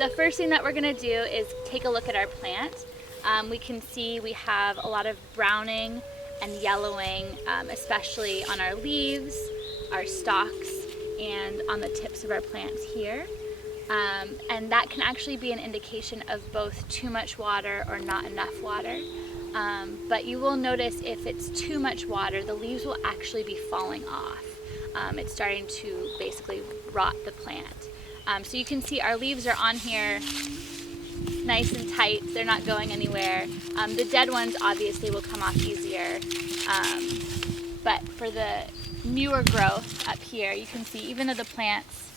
The first thing that we're going to do is take a look at our plant. We can see we have a lot of browning and yellowing, especially on our leaves, our stalks, and on the tips of our plants here. And that can actually be an indication of both too much water or not enough water. But you will notice if it's too much water, the leaves will actually be falling off. It's starting to basically rot the plant. So you can see our leaves are on here nice and tight. They're not going anywhere. The dead ones obviously will come off easier. But for the newer growth up here, you can see even though the plants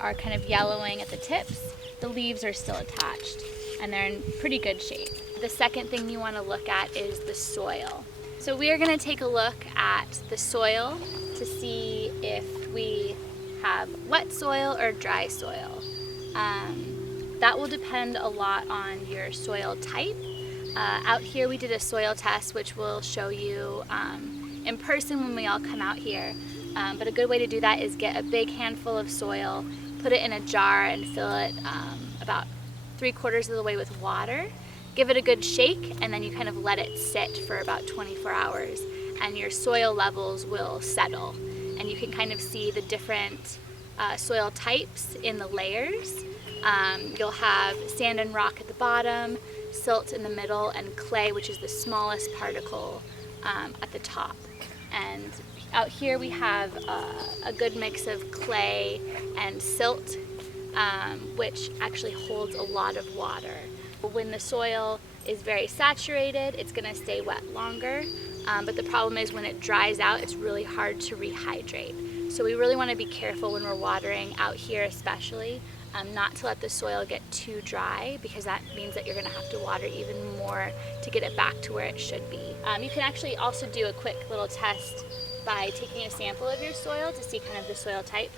are kind of yellowing at the tips, the leaves are still attached and they're in pretty good shape. The second thing you want to look at is the soil. So we are going to take a look at the soil to see if we have wet soil or dry soil. That will depend a lot on your soil type. Out here we did a soil test, which we'll show you in person when we all come out here. But a good way to do that is get a big handful of soil, put it in a jar and fill it about 3/4 of the way with water. Give it a good shake, and then you kind of let it sit for about 24 hours and your soil levels will settle. And you can kind of see the different soil types in the layers. You'll have sand and rock at the bottom, silt in the middle, and clay, which is the smallest particle at the top. And out here we have a good mix of clay and silt, which actually holds a lot of water. When the soil is very saturated, it's going to stay wet longer, but the problem is when it dries out, it's really hard to rehydrate. So we really want to be careful when we're watering out here especially, not to let the soil get too dry, because that means that you're going to have to water even more to get it back to where it should be. You can actually also do a quick little test by taking a sample of your soil to see kind of the soil type.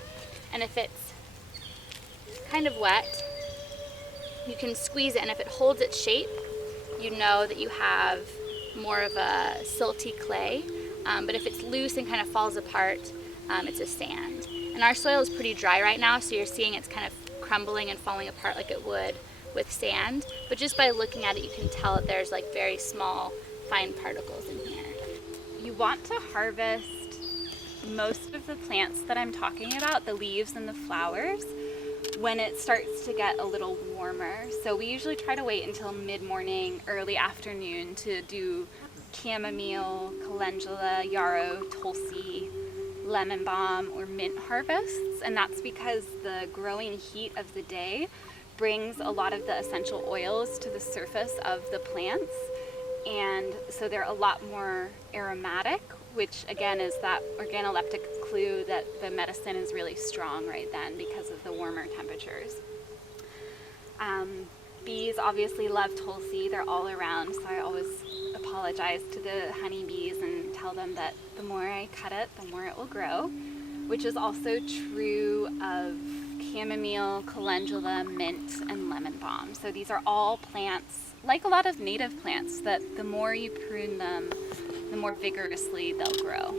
And if it's kind of wet, you can squeeze it, and if it holds its shape, you know that you have more of a silty clay. But if it's loose and kind of falls apart, it's a sand. And our soil is pretty dry right now, so you're seeing it's kind of crumbling and falling apart like it would with sand. But just by looking at it, you can tell that there's like very small, fine particles in here. You want to harvest most of the plants that I'm talking about, the leaves and the flowers, when it starts to get a little warmer. So we usually try to wait until mid-morning, early afternoon to do chamomile, calendula, yarrow, tulsi, lemon balm, or mint harvests. And that's because the growing heat of the day brings a lot of the essential oils to the surface of the plants. And so they're a lot more aromatic, which again is that organoleptic clue that the medicine is really strong right then because of the warmer temperatures. Bees obviously love tulsi. They're all around, so I always apologize to the honeybees and tell them that the more I cut it, the more it will grow, which is also true of chamomile, calendula, mint, and lemon balm. So these are all plants, like a lot of native plants, that the more you prune them, the more vigorously they'll grow.